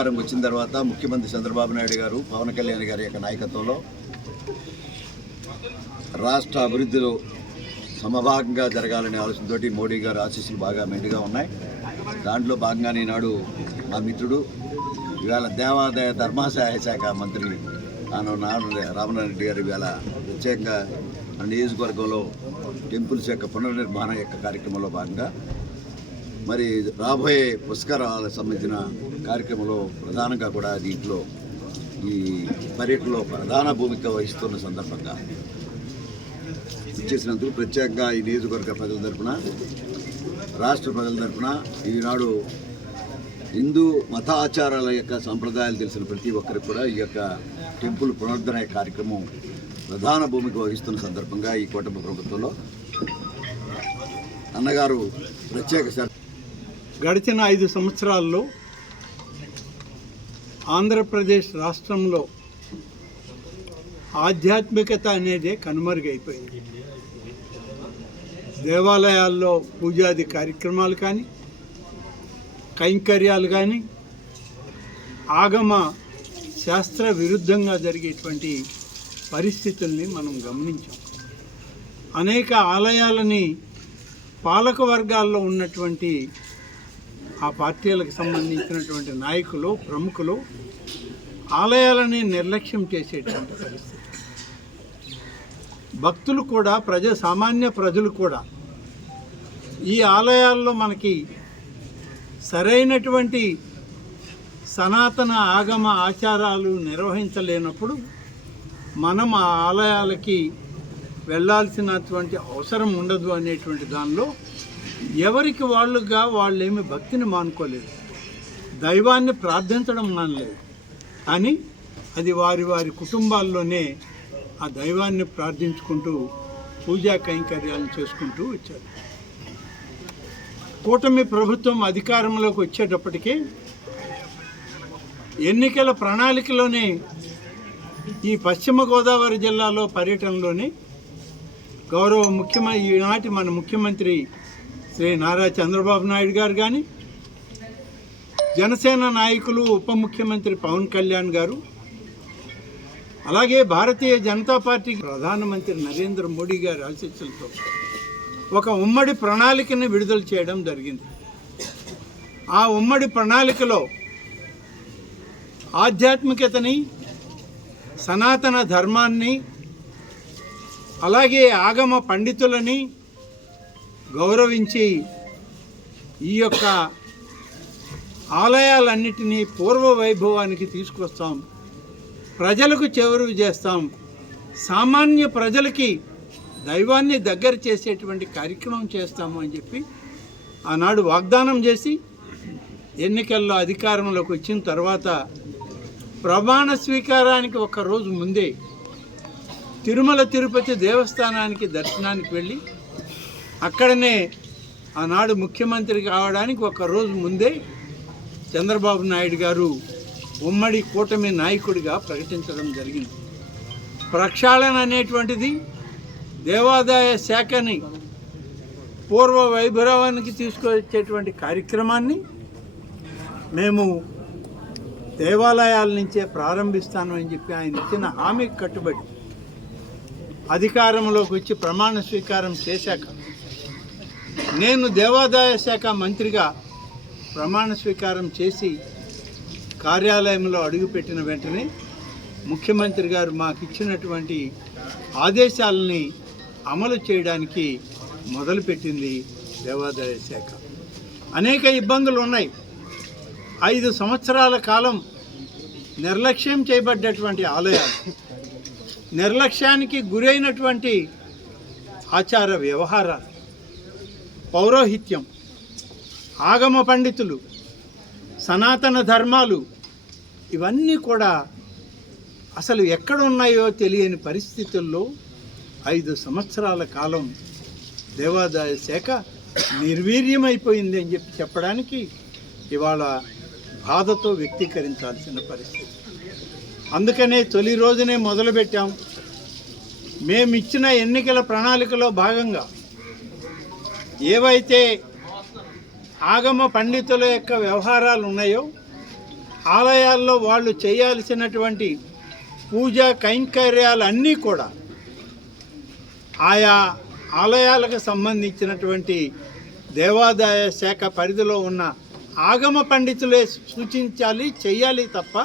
అధికారం వచ్చిన తర్వాత ముఖ్యమంత్రి చంద్రబాబు నాయుడు గారు పవన్ కళ్యాణ్ గారి యొక్క నాయకత్వంలో రాష్ట్ర అభివృద్ధిలో సమభాగంగా జరగాలనే ఆలోచనతోటి మోడీ గారు ఆశీస్సులు బాగా మెండుగా ఉన్నాయి. దాంట్లో భాగంగానే ఈనాడు మా మిత్రుడు ఇవాళ దేవాదాయ ధర్మాదాయ శాఖ మంత్రి ఆన రామనారాయణ రెడ్డి గారు ఇవాళ ప్రత్యేకంగా నియోజకవర్గంలో టెంపుల్స్ యొక్క పునర్నిర్మాణ యొక్క కార్యక్రమంలో భాగంగా మరి రాబోయే పురస్కారాలకు సంబంధించిన కార్యక్రమంలో ప్రధానంగా కూడా దీంట్లో ఈ పర్యటనలో ప్రధాన భూమిక వహిస్తున్న సందర్భంగా ఇచ్చేసినందుకు ప్రత్యేకంగా ఈ నియోజకవర్గ ప్రజల తరపున రాష్ట్ర ప్రజల తరపున ఈనాడు హిందూ మత ఆచారాల యొక్క సంప్రదాయాలు తెలిసిన ప్రతి ఒక్కరికి కూడా ఈ యొక్క టెంపుల్ పునరుద్ధరణ కార్యక్రమం ప్రధాన భూమిక వహిస్తున్న సందర్భంగా ఈ కూటమి ప్రభుత్వంలో అన్నగారు ప్రత్యేక శ్రద్ధ గడిచిన ఐదు సంవత్సరాల్లో ఆంధ్రప్రదేశ్ రాష్ట్రంలో ఆధ్యాత్మికత అనేది కనుమరుగైపోయింది. దేవాలయాల్లో పూజాది కార్యక్రమాలు కానీ కైంకర్యాలు కానీ ఆగమ శాస్త్ర విరుద్ధంగా జరిగేటువంటి పరిస్థితుల్ని మనం గమనించాం. అనేక ఆలయాలని పాలక వర్గాల్లో ఉన్నటువంటి ఆ పార్టీలకు సంబంధించినటువంటి నాయకులు ప్రముఖులు ఆలయాలని నిర్లక్ష్యం చేసేటువంటి పరిస్థితి. భక్తులు కూడా ప్రజ సామాన్య ప్రజలు కూడా ఈ ఆలయాల్లో మనకి సరైనటువంటి సనాతన ఆగమ ఆచారాలు నిర్వహించలేనప్పుడు మనం ఆ ఆలయాలకి వెళ్ళాల్సినటువంటి అవసరం ఉండదు అనేటువంటి దానిలో ఎవరికి వాళ్ళుగా వాళ్ళేమి భక్తిని మానుకోలేదు. దైవాన్ని ప్రార్థించడం మానలేదు. కానీ అది వారి వారి కుటుంబాల్లోనే ఆ దైవాన్ని ప్రార్థించుకుంటూ పూజా కైంకర్యాలను చేసుకుంటూ వచ్చారు. కూటమి ప్రభుత్వం అధికారంలోకి వచ్చేటప్పటికి ఎన్నికల ప్రణాళికలోనే ఈ పశ్చిమ గోదావరి జిల్లాలో పర్యటనలోనే గౌరవ ముఖ్యమంత్రి ఈనాటి మన ముఖ్యమంత్రి శ్రీ నారా చంద్రబాబు నాయుడు గారు కానీ జనసేన నాయకులు ఉప ముఖ్యమంత్రి పవన్ కళ్యాణ్ గారు అలాగే భారతీయ జనతా పార్టీ ప్రధానమంత్రి నరేంద్ర మోడీ గారి ఆశీస్సులతో ఒక ఉమ్మడి ప్రణాళికని విడుదల చేయడం జరిగింది. ఆ ఉమ్మడి ప్రణాళికలో ఆధ్యాత్మికతని సనాతన ధర్మాన్ని అలాగే ఆగమ పండితులని గౌరవించి ఈ యొక్క ఆలయాలన్నిటినీ పూర్వ వైభవానికి తీసుకొస్తాం. ప్రజలకు చెరువు చేస్తాం. సామాన్య ప్రజలకి దైవాన్ని దగ్గర చేసేటువంటి కార్యక్రమం చేస్తాము అని చెప్పి ఆనాడు వాగ్దానం చేసి ఎన్నికల్లో అధికారంలోకి వచ్చిన తర్వాత ప్రమాణ స్వీకారానికి ఒక రోజు ముందే తిరుమల తిరుపతి దేవస్థానానికి దర్శనానికి వెళ్ళి అక్కడనే ఆనాడు ముఖ్యమంత్రి కావడానికి ఒక రోజు ముందే చంద్రబాబు నాయుడు గారు ఉమ్మడి కూటమి నాయకుడిగా ప్రకటించడం జరిగింది. ప్రక్షాళన అనేటువంటిది దేవాదాయ శాఖని పూర్వ వైభవానికి తీసుకొచ్చేటువంటి కార్యక్రమాన్ని మేము దేవాలయాల నుంచే ప్రారంభిస్తాను అని చెప్పి ఆయన ఇచ్చిన హామీకి కట్టుబడి అధికారంలోకి వచ్చి ప్రమాణ స్వీకారం చేశాక నేను దేవాదాయ శాఖ మంత్రిగా ప్రమాణ స్వీకారం చేసి కార్యాలయంలో అడుగుపెట్టిన వెంటనే ముఖ్యమంత్రి గారు మాకు ఇచ్చినటువంటి ఆదేశాలని అమలు చేయడానికి మొదలుపెట్టింది దేవాదాయ శాఖ. అనేక ఇబ్బందులు ఉన్నాయి ఐదు సంవత్సరాల కాలం నిర్లక్ష్యం చేయబడ్డటువంటి ఆలయాలు నిర్లక్ష్యానికి గురైనటువంటి ఆచార వ్యవహారాలు పౌరోహిత్యం ఆగమ పండితులు సనాతన ధర్మాలు ఇవన్నీ కూడా అసలు ఎక్కడ ఉన్నాయో తెలియని పరిస్థితుల్లో ఐదు సంవత్సరాల కాలం దేవాదాయ శాఖ నిర్వీర్యమైపోయింది అని చెప్పి చెప్పడానికి ఇవాళ బాధతో వ్యక్తీకరించాల్సిన పరిస్థితి. అందుకనే తొలి రోజునే మొదలుపెట్టాం. మేమిచ్చిన ఎన్నికల ప్రణాళికలో భాగంగా ఏవైతే ఆగమ పండితుల యొక్క వ్యవహారాలు ఉన్నాయో ఆలయాల్లో వాళ్ళు చేయాల్సినటువంటి పూజా కైంకర్యాలన్నీ కూడా ఆయా ఆలయాలకు సంబంధించినటువంటి దేవాదాయ శాఖ పరిధిలో ఉన్న ఆగమ పండితులే సూచించాలి చేయాలి తప్ప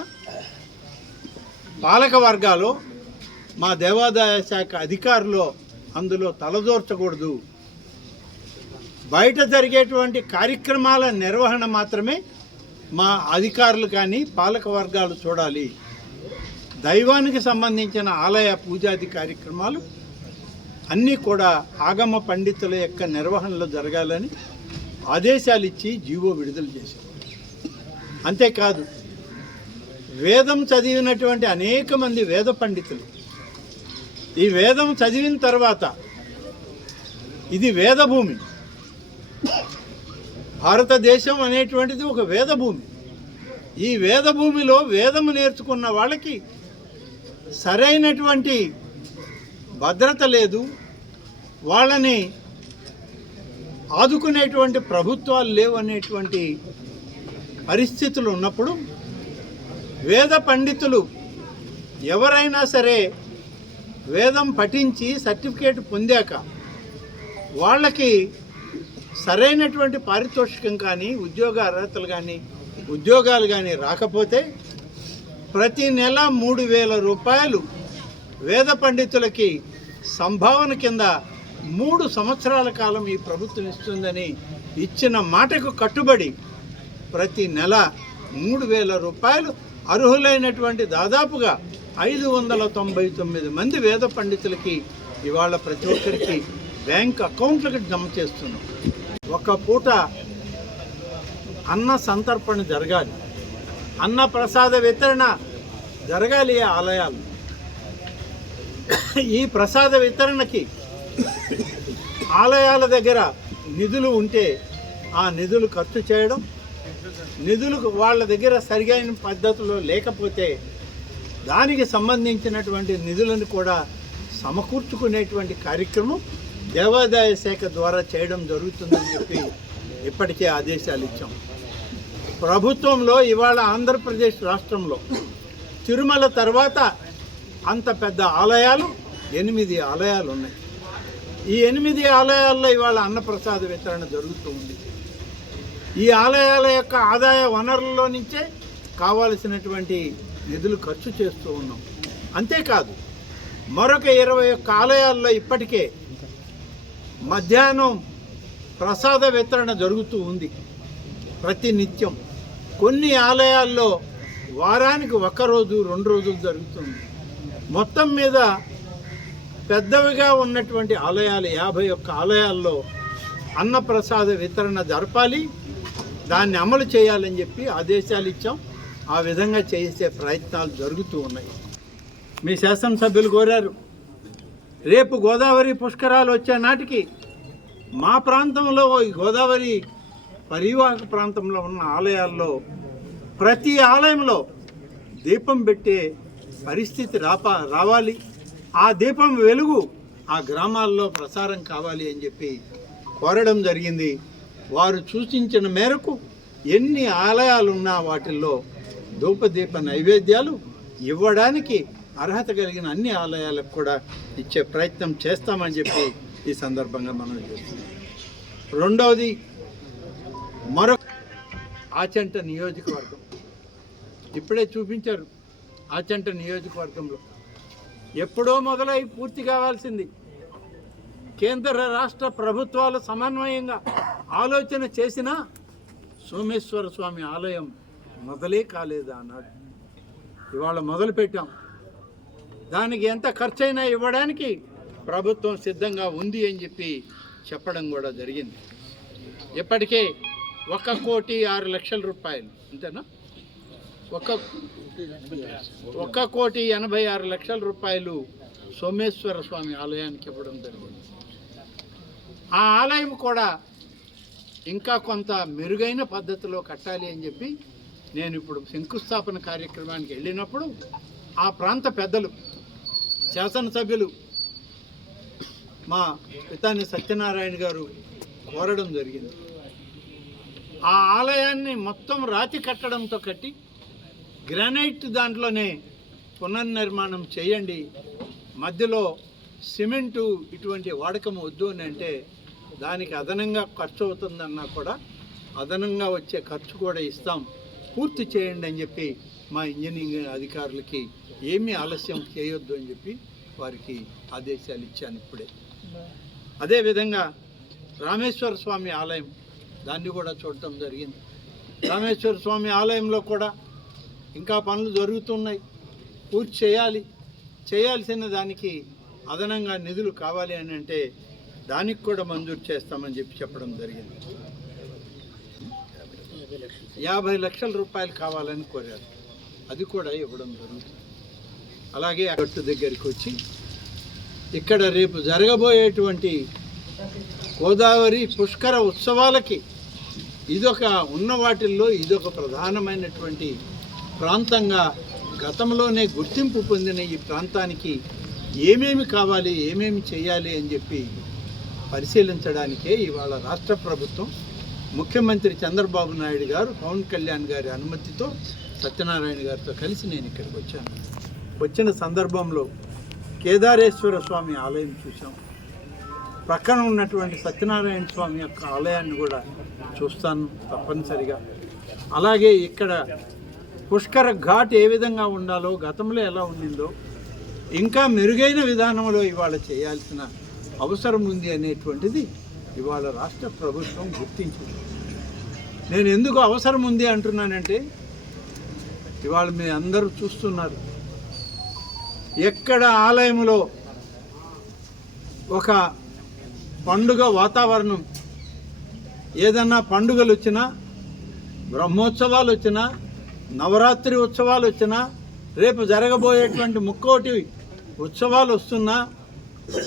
పాలక వర్గాలు మా దేవాదాయ శాఖ అధికారులు అందులో తలదోర్చకూడదు. బయట జరిగేటువంటి కార్యక్రమాల నిర్వహణ మాత్రమే మా అధికారులు కానీ పాలక వర్గాలు చూడాలి. దైవానికి సంబంధించిన ఆలయ పూజాది కార్యక్రమాలు అన్నీ కూడా ఆగమ పండితుల యొక్క నిర్వహణలో జరగాలని ఆదేశాలు ఇచ్చి జీవో విడుదల చేశారు. అంతేకాదు వేదం చదివినటువంటి అనేక మంది వేద పండితులు. ఈ వేదం చదివిన తర్వాత ఇది వేదభూమి. భారతదేశం అనేటువంటిది ఒక వేదభూమి. ఈ వేదభూమిలో వేదము నేర్చుకున్న వాళ్ళకి సరైనటువంటి భద్రత లేదు. వాళ్ళని ఆదుకునేటువంటి ప్రభుత్వాలు లేవు అనేటువంటి పరిస్థితులు ఉన్నప్పుడు వేద పండితులు ఎవరైనా సరే వేదం పఠించి సర్టిఫికేట్ పొందాక వాళ్ళకి సరైనటువంటి పారితోషికం కానీ ఉద్యోగ అర్హతలు కానీ ఉద్యోగాలు కానీ రాకపోతే ప్రతి నెల మూడు వేల రూపాయలు వేద పండితులకి సంభావన కింద మూడు సంవత్సరాల కాలం ఈ ప్రభుత్వం ఇస్తుందని ఇచ్చిన మాటకు కట్టుబడి ప్రతి నెల మూడు వేల రూపాయలు అర్హులైనటువంటి దాదాపుగా ఐదు వందల తొంభై తొమ్మిది మంది వేద పండితులకి ఇవాళ ప్రతి ఒక్కరికి బ్యాంక్ అకౌంట్లకు జమ చేస్తున్నాం. ఒక పూట అన్న సంతర్పణ జరగాలి. అన్న ప్రసాద వితరణ జరగాలి ఆలయాలు. ఈ ప్రసాద వితరణకి ఆలయాల దగ్గర నిధులు ఉంటే ఆ నిధులు ఖర్చు చేయడం నిధులు వాళ్ళ దగ్గర సరిగైన పద్ధతిలో లేకపోతే దానికి సంబంధించినటువంటి నిధులను కూడా సమకూర్చుకునేటువంటి కార్యక్రమం దేవాదాయ శాఖ ద్వారా చేయడం జరుగుతుందని చెప్పి ఇప్పటికే ఆదేశాలు ఇచ్చాం. ప్రభుత్వంలో ఇవాళ ఆంధ్రప్రదేశ్ రాష్ట్రంలో తిరుమల తర్వాత అంత పెద్ద ఆలయాలు ఎనిమిది ఆలయాలు ఉన్నాయి. ఈ ఎనిమిది ఆలయాల్లో ఇవాళ అన్నప్రసాద వితరణ జరుగుతూ ఉంది. ఈ ఆలయాల యొక్క ఆదాయ వనరుల్లో నుంచే కావాల్సినటువంటి నిధులు ఖర్చు చేస్తూ ఉన్నాం. అంతేకాదు మరొక ఇరవై ఒక్క ఆలయాల్లో ఇప్పటికే మధ్యాహ్నం ప్రసాద వితరణ జరుగుతూ ఉంది. ప్రతి నిత్యం కొన్ని ఆలయాల్లో వారానికి ఒక రోజు రెండు రోజులు జరుగుతుంది. మొత్తం మీద పెద్దవిగా ఉన్నటువంటి ఆలయాలు యాభై ఒక్క ఆలయాల్లో అన్నప్రసాద వితరణ జరపాలి. దాన్ని అమలు చేయాలని చెప్పి ఆదేశాలు ఇచ్చాం. ఆ విధంగా చేసే ప్రయత్నాలు జరుగుతూ ఉన్నాయి. మీ శాసనసభ్యులు కోరారు. రేపు గోదావరి పుష్కరాలు వచ్చే నాటికి మా ప్రాంతంలో ఈ గోదావరి పరివాహక ప్రాంతంలో ఉన్న ఆలయాల్లో ప్రతి ఆలయంలో దీపం పెట్టే పరిస్థితి రాప రావాలి. ఆ దీపం వెలుగు ఆ గ్రామాల్లో ప్రసారం కావాలి అని చెప్పి కోరడం జరిగింది. వారు సూచించిన మేరకు ఎన్ని ఆలయాలు ఉన్నా వాటిల్లో ధూపదీప నైవేద్యాలు ఇవ్వడానికి అర్హత కలిగిన అన్ని ఆలయాలకు కూడా ఇచ్చే ప్రయత్నం చేస్తామని చెప్పి ఈ సందర్భంగా మనం చేస్తున్నాం రెండవది మరొక ఆచంట నియోజకవర్గం. ఇప్పుడే చూపించారు ఆచంట నియోజకవర్గంలో. ఎప్పుడో మొదలై పూర్తి కావాల్సింది. కేంద్ర రాష్ట్ర ప్రభుత్వాలు సమన్వయంగా ఆలోచన చేసినా సోమేశ్వర స్వామి ఆలయం మొదలే కాలేదు అన్నాడు ఇవాళ మొదలు పెట్టాం దానికి ఎంత ఖర్చైనా ఇవ్వడానికి ప్రభుత్వం సిద్ధంగా ఉంది అని చెప్పి చెప్పడం కూడా జరిగింది. ఇప్పటికే ఒక కోటి ఆరు లక్షల రూపాయలు అంతేనా? ఒక ఒక కోటి ఎనభై ఆరు లక్షల రూపాయలు సోమేశ్వర స్వామి ఆలయానికి ఇవ్వడం జరిగింది. ఆ ఆలయం కూడా ఇంకా కొంత మెరుగైన పద్ధతిలో కట్టాలి అని చెప్పి నేను ఇప్పుడు శంకుస్థాపన కార్యక్రమానికి వెళ్ళినప్పుడు ఆ ప్రాంత పెద్దలు శాసనసభ్యులు మా పితాని సత్యనారాయణ గారు కోరడం జరిగింది. ఆ ఆలయాన్ని మొత్తం రాతి కట్టడంతో కట్టి గ్రానైట్ దాంట్లోనే పునర్నిర్మాణం చేయండి. మధ్యలో సిమెంటు ఇటువంటి వాడకం వద్దు అని అంటే దానికి అదనంగా ఖర్చు అవుతుందన్నా కూడా అదనంగా వచ్చే ఖర్చు కూడా ఇస్తాం. పూర్తి చేయండి అని చెప్పి మా ఇంజనీరింగ్ అధికారులకి ఏమీ ఆలస్యం చేయొద్దు అని చెప్పి వారికి ఆదేశాలు ఇచ్చాను ఇప్పుడే. అదేవిధంగా రామేశ్వర స్వామి ఆలయం దాన్ని కూడా చూడటం జరిగింది. రామేశ్వర స్వామి ఆలయంలో కూడా ఇంకా పనులు జరుగుతున్నాయి. పూర్తి చేయాలి. చేయాల్సిన దానికి అదనంగా నిధులు కావాలి అని అంటే దానికి కూడా మంజూరు చేస్తామని చెప్పి చెప్పడం జరిగింది. యాభై లక్షల రూపాయలు కావాలని కోరారు. అది కూడా ఇవ్వడం జరుగుతుంది. అలాగే ఆ గట్టు దగ్గరికి వచ్చి ఇక్కడ రేపు జరగబోయేటువంటి గోదావరి పుష్కర ఉత్సవాలకి ఇదొక ఉన్న వాటిల్లో ఇదొక ప్రధానమైనటువంటి ప్రాంతంగా గతంలోనే గుర్తింపు పొందిన ఈ ప్రాంతానికి ఏమేమి కావాలి ఏమేమి చేయాలి అని చెప్పి పరిశీలించడానికే ఇవాళ రాష్ట్ర ప్రభుత్వం ముఖ్యమంత్రి చంద్రబాబు నాయుడు గారు పవన్ కళ్యాణ్ గారి అనుమతితో సత్యనారాయణ గారితో కలిసి నేను ఇక్కడికి వచ్చాను. వచ్చిన సందర్భంలో కేదారేశ్వర స్వామి ఆలయం చూసాం ప్రక్కన ఉన్నటువంటి సత్యనారాయణ స్వామి యొక్క ఆలయాన్ని కూడా చూస్తాను తప్పనిసరిగా. అలాగే ఇక్కడ పుష్కర ఘాట్ ఏ విధంగా ఉండాలో గతంలో ఎలా ఉండిందో ఇంకా మెరుగైన విధానంలో ఇవాళ చేయాల్సిన అవసరం ఉంది అనేటువంటిది ఇవాళ రాష్ట్ర ప్రభుత్వం గుర్తించింది. నేను ఎందుకు అవసరం ఉంది అంటున్నానంటే ఇవాళ మీ అందరూ చూస్తున్నారు. ఎక్కడ ఆలయంలో ఒక పండుగ వాతావరణం? ఏదన్నా పండుగలు వచ్చినా బ్రహ్మోత్సవాలు వచ్చినా నవరాత్రి ఉత్సవాలు వచ్చినా రేపు జరగబోయేటువంటి ముక్కోటి ఉత్సవాలు వస్తున్నా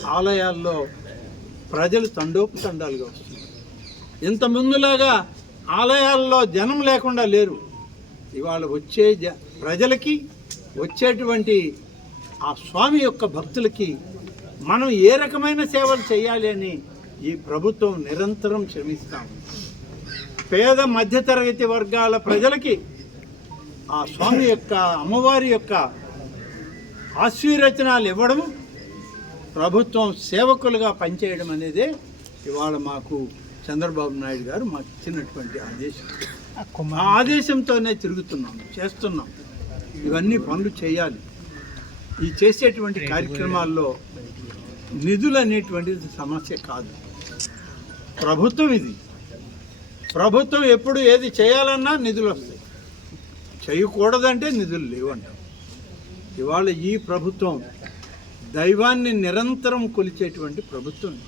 ఆలయాల్లో ప్రజలు తండోపతండాలుగా వస్తున్నారు. ఇంత ముందులాగా ఆలయాల్లో జనం లేకుండా లేరు. ఇవాళ వచ్చే జ ప్రజలకి వచ్చేటువంటి ఆ స్వామి యొక్క భక్తులకి మనం ఏ రకమైన సేవలు చేయాలి అని ఈ ప్రభుత్వం నిరంతరం శ్రమిస్తాం పేద మధ్యతరగతి వర్గాల ప్రజలకి ఆ స్వామి యొక్క అమ్మవారి యొక్క ఆశీర్వచనాలు ఇవ్వడం ప్రభుత్వం సేవకులుగా పనిచేయడం అనేదే ఇవాళ మాకు చంద్రబాబు నాయుడు గారు మాకు ఇచ్చినటువంటి ఆదేశం. ఆ ఆదేశంతోనే తిరుగుతున్నాం చేస్తున్నాం. ఇవన్నీ పనులు చేయాలి. ఈ చేసేటువంటి కార్యక్రమాల్లో నిధులు అనేటువంటిది సమస్య కాదు. ప్రభుత్వం ఇది. ప్రభుత్వం ఎప్పుడు ఏది చేయాలన్నా నిధులు వస్తాయి. చేయకూడదంటే నిధులు లేవంటాం. ఇవాళ ఈ ప్రభుత్వం దైవాన్ని నిరంతరం కొలిచేటువంటి ప్రభుత్వం.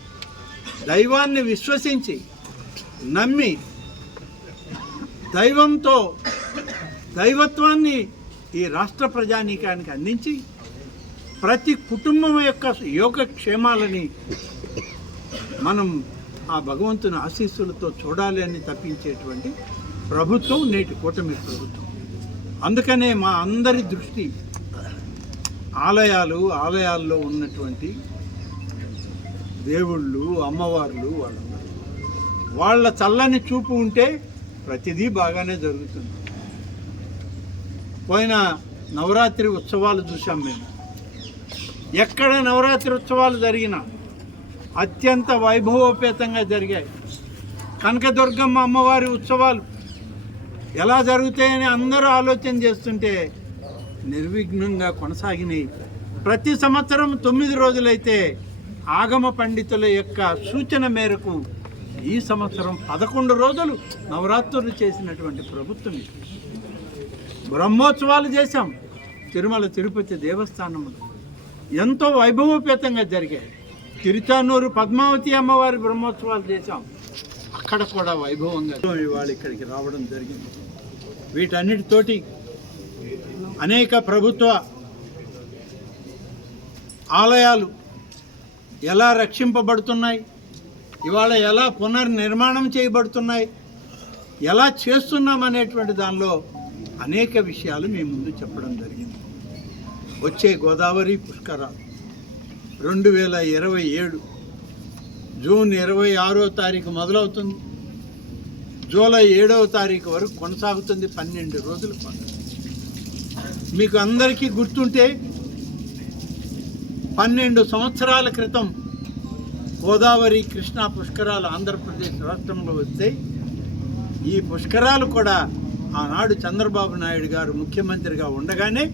దైవాన్ని విశ్వసించి నమ్మి దైవంతో దైవత్వాన్ని ఈ రాష్ట్ర ప్రజానీకానికి అందించి ప్రతి కుటుంబం యొక్క యోగక్షేమాలని మనం ఆ భగవంతుని ఆశీస్సులతో చూడాలి అని తప్పించేటువంటి ప్రభుత్వం నేటి కూటమి ప్రభుత్వం. అందుకనే మా అందరి దృష్టి ఆలయాలు ఆలయాల్లో ఉన్నటువంటి దేవుళ్ళు అమ్మవార్లు వాళ్ళందరూ. వాళ్ళ చల్లని చూపు ఉంటే ప్రతిదీ బాగానే జరుగుతుంది. పోయిన నవరాత్రి ఉత్సవాలు చూసాం మేము. ఎక్కడ నవరాత్రి ఉత్సవాలు జరిగినా అత్యంత వైభవోపేతంగా జరిగాయి. కనకదుర్గమ్మ అమ్మవారి ఉత్సవాలు ఎలా జరుగుతాయని అందరూ ఆలోచన చేస్తుంటే నిర్విఘ్నంగా కొనసాగినాయి. ప్రతి సంవత్సరం తొమ్మిది రోజులైతే ఆగమ పండితుల యొక్క సూచన మేరకు ఈ సంవత్సరం పదకొండు రోజులు నవరాత్రులు చేసినటువంటి ప్రభుత్వం ఇది. బ్రహ్మోత్సవాలు చేశాం. తిరుమల తిరుపతి దేవస్థానంలో ఎంతో వైభవోపేతంగా జరిగాయి. తిరుచానూరు పద్మావతి అమ్మవారి బ్రహ్మోత్సవాలు చేశాం. అక్కడ కూడా వైభవంగా ఇవాళ ఇక్కడికి రావడం జరిగింది. వీటన్నిటితోటి అనేక ప్రభుత్వ ఆలయాలు ఎలా రక్షింపబడుతున్నాయి? ఇవాళ ఎలా పునర్నిర్మాణం చేయబడుతున్నాయి ఎలా చేస్తున్నాం అనేటువంటి దానిలో అనేక విషయాలు మీ ముందు చెప్పడం జరిగింది. వచ్చే గోదావరి పుష్కరాలు. రెండు వేల ఇరవై ఏడు జూన్ ఇరవై ఆరో తారీఖు మొదలవుతుంది. జూలై ఏడవ తారీఖు వరకు కొనసాగుతుంది పన్నెండు రోజులు పాటు మీకు అందరికీ గుర్తుంటే పన్నెండు సంవత్సరాల క్రితం గోదావరి కృష్ణా పుష్కరాలు ఆంధ్రప్రదేశ్ రాష్ట్రంలో వస్తే ఈ పుష్కరాలు కూడా ఆనాడు చంద్రబాబు నాయుడు గారు ముఖ్యమంత్రిగా ఉండగానే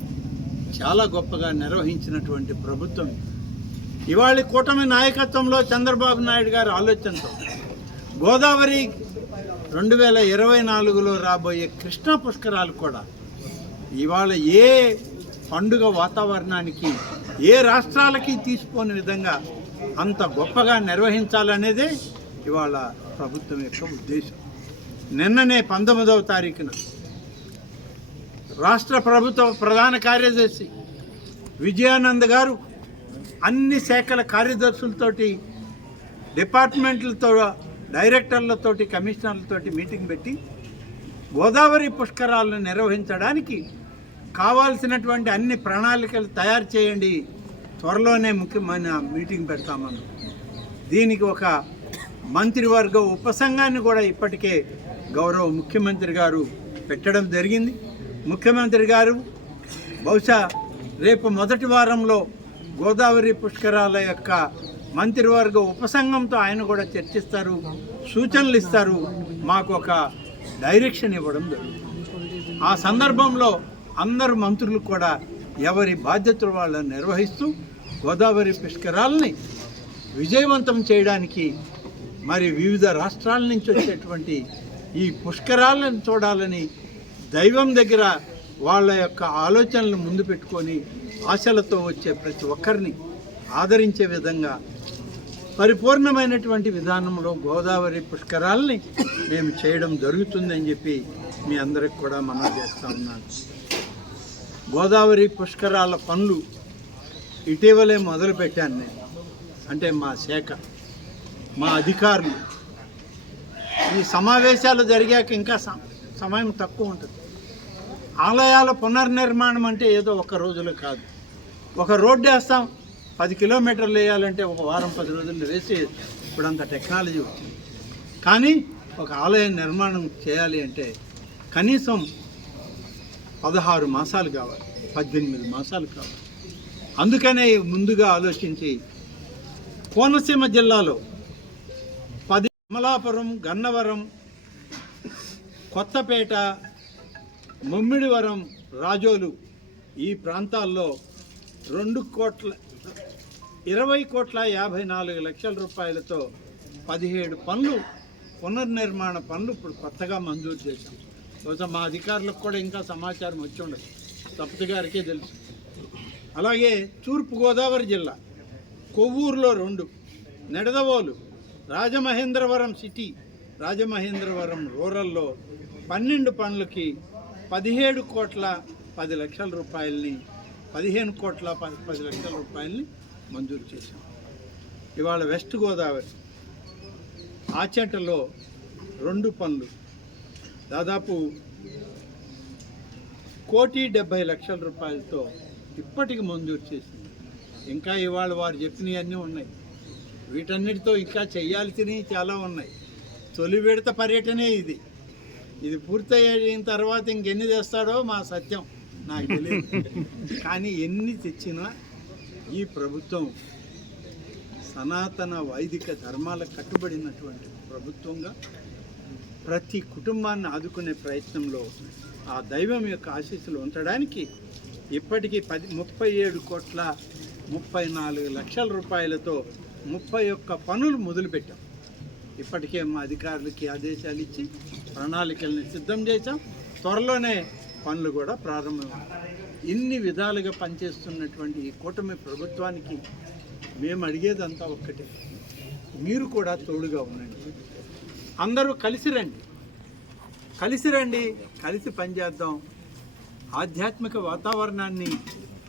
చాలా గొప్పగా నిర్వహించినటువంటి ప్రభుత్వం ఇవాళ కూటమి నాయకత్వంలో చంద్రబాబు నాయుడు గారు ఆలోచనతో గోదావరి రెండు వేల ఇరవై నాలుగులో రాబోయే కృష్ణా పుష్కరాలు కూడా ఇవాళ ఏ పండుగ వాతావరణానికి ఏ రాష్ట్రాలకి తీసుకోని విధంగా అంత గొప్పగా నిర్వహించాలనేదే ఇవాళ ప్రభుత్వం యొక్క ఉద్దేశం. నిన్ననే పంతొమ్మిదవ తారీఖున రాష్ట్ర ప్రభుత్వ ప్రధాన కార్యదర్శి విజయానంద్ గారు అన్ని శాఖల కార్యదర్శులతోటి డిపార్ట్మెంట్లతో డైరెక్టర్లతోటి కమిషనర్లతోటి మీటింగ్ పెట్టి గోదావరి పుష్కరాలను నిర్వహించడానికి కావాల్సినటువంటి అన్ని ప్రణాళికలు తయారు చేయండి త్వరలోనే ముఖ్యమైన మీటింగ్ పెడతామని. దీనికి ఒక మంత్రివర్గ ఉపసంఘాన్ని కూడా ఇప్పటికే గౌరవ ముఖ్యమంత్రి గారు పెట్టడం జరిగింది. ముఖ్యమంత్రి గారు బహుశా రేపు మొదటి వారంలో గోదావరి పుష్కరాల యొక్క మంత్రివర్గ ఉపసంఘంతో ఆయన కూడా చర్చిస్తారు సూచనలు ఇస్తారు మాకు ఒక డైరెక్షన్ ఇవ్వడం జరుగుతుంది. ఆ సందర్భంలో అందరు మంత్రులు కూడా ఎవరి బాధ్యతలు వాళ్ళని నిర్వహిస్తూ గోదావరి పుష్కరాలని విజయవంతం చేయడానికి మరి వివిధ రాష్ట్రాల నుంచి వచ్చేటువంటి ఈ పుష్కరాలను చూడాలని దైవం దగ్గర వాళ్ళ యొక్క ఆలోచనలు ముందు పెట్టుకొని ఆశలతో వచ్చే ప్రతి ఒక్కరిని ఆదరించే విధంగా పరిపూర్ణమైనటువంటి విధానంలో గోదావరి పుష్కరాలని మేము చేయడం జరుగుతుందని చెప్పి మీ అందరికి కూడా మనం చేస్తా ఉన్నాను. గోదావరి పుష్కరాల పనులు ఇటీవలే మొదలుపెట్టాను నేను. అంటే మా శాఖ మా అధికారులు. ఈ సమావేశాలు జరిగాక ఇంకా సమయం తక్కువ ఉంటుంది. ఆలయాల పునర్నిర్మాణం అంటే ఏదో ఒక రోజులో కాదు. ఒక రోడ్డు వేస్తాం పది కిలోమీటర్లు వేయాలంటే ఒక వారం పది రోజుల్లో వేసి ఇప్పుడంత టెక్నాలజీ వచ్చింది. కానీ ఒక ఆలయ నిర్మాణం చేయాలి అంటే కనీసం పదహారు మాసాలు కావాలి పద్దెనిమిది మాసాలు కావాలి. అందుకనే ముందుగా ఆలోచించి కోనసీమ జిల్లాలో పది అమలాపురం గన్నవరం కొత్తపేట ముమ్మిడివరం రాజోలు ఈ ప్రాంతాల్లో రెండు కోట్ల ఇరవై కోట్ల యాభై నాలుగు లక్షల రూపాయలతో పదిహేడు పనులు పునర్నిర్మాణ పనులు ఇప్పుడు కొత్తగా మంజూరు చేశాం. బహుశా మా అధికారులకు కూడా ఇంకా సమాచారం వచ్చి ఉండదు. తప్పటి గారికే తెలుసు. అలాగే తూర్పుగోదావరి జిల్లా కొవ్వూరులో రెండు నెడదవోలు రాజమహేంద్రవరం సిటీ రాజమహేంద్రవరం రూరల్లో పన్నెండు పనులకి పదిహేడు కోట్ల పది లక్షల రూపాయలని పదిహేను కోట్ల పది పది లక్షల రూపాయలని మంజూరు చేశాం. ఇవాళ వెస్ట్ గోదావరి ఆచంటలో రెండు పనులు. దాదాపు కోటి డెబ్బై లక్షల రూపాయలతో ఇప్పటికి మంజూరు చేసింది. ఇంకా ఇవాళ వారు చెప్పినవి అన్నీ ఉన్నాయి. వీటన్నిటితో ఇంకా చేయాల్సినవి చాలా ఉన్నాయి. తొలి విడత పర్యటనే ఇది. ఇది పూర్తయిన తర్వాత ఇంకెన్ని తెస్తాడో మా సత్యం నాకు తెలియదు. కానీ ఎన్ని తెచ్చినా ఈ ప్రభుత్వం సనాతన వైదిక ధర్మాలకు కట్టుబడినటువంటి ప్రభుత్వంగా ప్రతి కుటుంబాన్ని ఆదుకునే ప్రయత్నంలో ఆ దైవం యొక్క ఆశీస్సులు ఉంచడానికి ఇప్పటికీ పది ముప్పై ఏడు కోట్ల ముప్పై నాలుగు లక్షల రూపాయలతో ముప్పై ఒక్క పనులు మొదలుపెట్టాం. ఇప్పటికే మా అధికారులకి ఆదేశాలు ఇచ్చి ప్రణాళికల్ని సిద్ధం చేశాం. త్వరలోనే పనులు కూడా ప్రారంభం ఇన్ని విధాలుగా పనిచేస్తున్నటువంటి ఈ కూటమి ప్రభుత్వానికి మేము అడిగేదంతా ఒక్కటే. మీరు కూడా తోడుగా ఉండండి. అందరూ కలిసి రండి. కలిసి రండి కలిసి పనిచేద్దాం. ఆధ్యాత్మిక వాతావరణాన్ని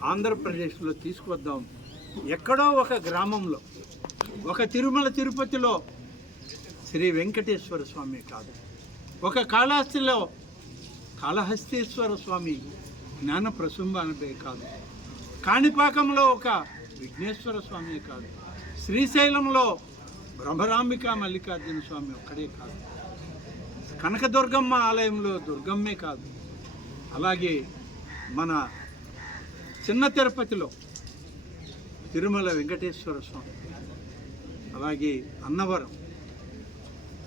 ఆంధ్రప్రదేశ్లో తీసుకొద్దాం ఎక్కడో ఒక గ్రామంలో ఒక తిరుమల తిరుపతిలో శ్రీ వెంకటేశ్వర స్వామి కాదు. ఒక కాళహస్తిలో కాళహస్తీశ్వర స్వామి జ్ఞాన ప్రసుంభానపే కాదు. కాణిపాకంలో ఒక విఘ్నేశ్వర స్వామి కాదు. శ్రీశైలంలో బ్రహ్మరాంబిక మల్లికార్జున స్వామి ఒక్కడే కాదు. కనకదుర్గమ్మ ఆలయంలో దుర్గమ్మే కాదు. అలాగే మన చిన్న తిరుపతిలో తిరుమల వెంకటేశ్వర స్వామి అలాగే అన్నవరం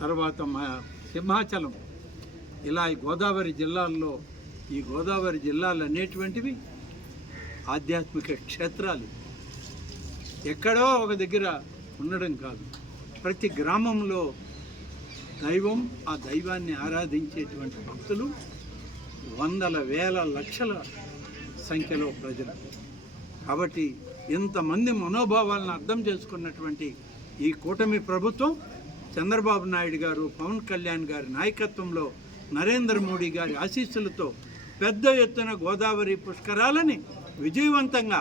తర్వాత మా సింహాచలం ఇలా ఈ గోదావరి జిల్లాల్లో ఈ గోదావరి జిల్లాలు అనేటువంటివి ఆధ్యాత్మిక క్షేత్రాలు. ఎక్కడో ఒక దగ్గర ఉండడం కాదు. ప్రతి గ్రామంలో దైవం ఆ దైవాన్ని ఆరాధించేటువంటి భక్తులు వందల వేల లక్షల సంఖ్యలో ప్రజలు. కాబట్టి ఇంతమంది మనోభావాలను అర్థం చేసుకున్నటువంటి ఈ కూటమి ప్రభుత్వం చంద్రబాబు నాయుడు గారు పవన్ కళ్యాణ్ గారి నాయకత్వంలో నరేంద్ర మోడీ గారి ఆశీస్సులతో పెద్ద ఎత్తున గోదావరి పుష్కరాలని విజయవంతంగా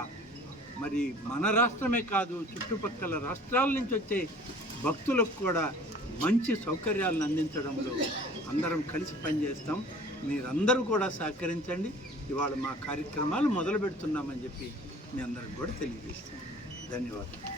మరి మన రాష్ట్రమే కాదు చుట్టుపక్కల రాష్ట్రాల నుంచి వచ్చే భక్తులకు కూడా మంచి సౌకర్యాలను అందించడంలో అందరం కలిసి పనిచేస్తాం. మీరందరూ కూడా సహకరించండి. ఇవాళ మా కార్యక్రమాలు మొదలు పెడుతున్నామని చెప్పి మీ అందరికి కూడా తెలియజేస్తాను ధన్యవాదాలు.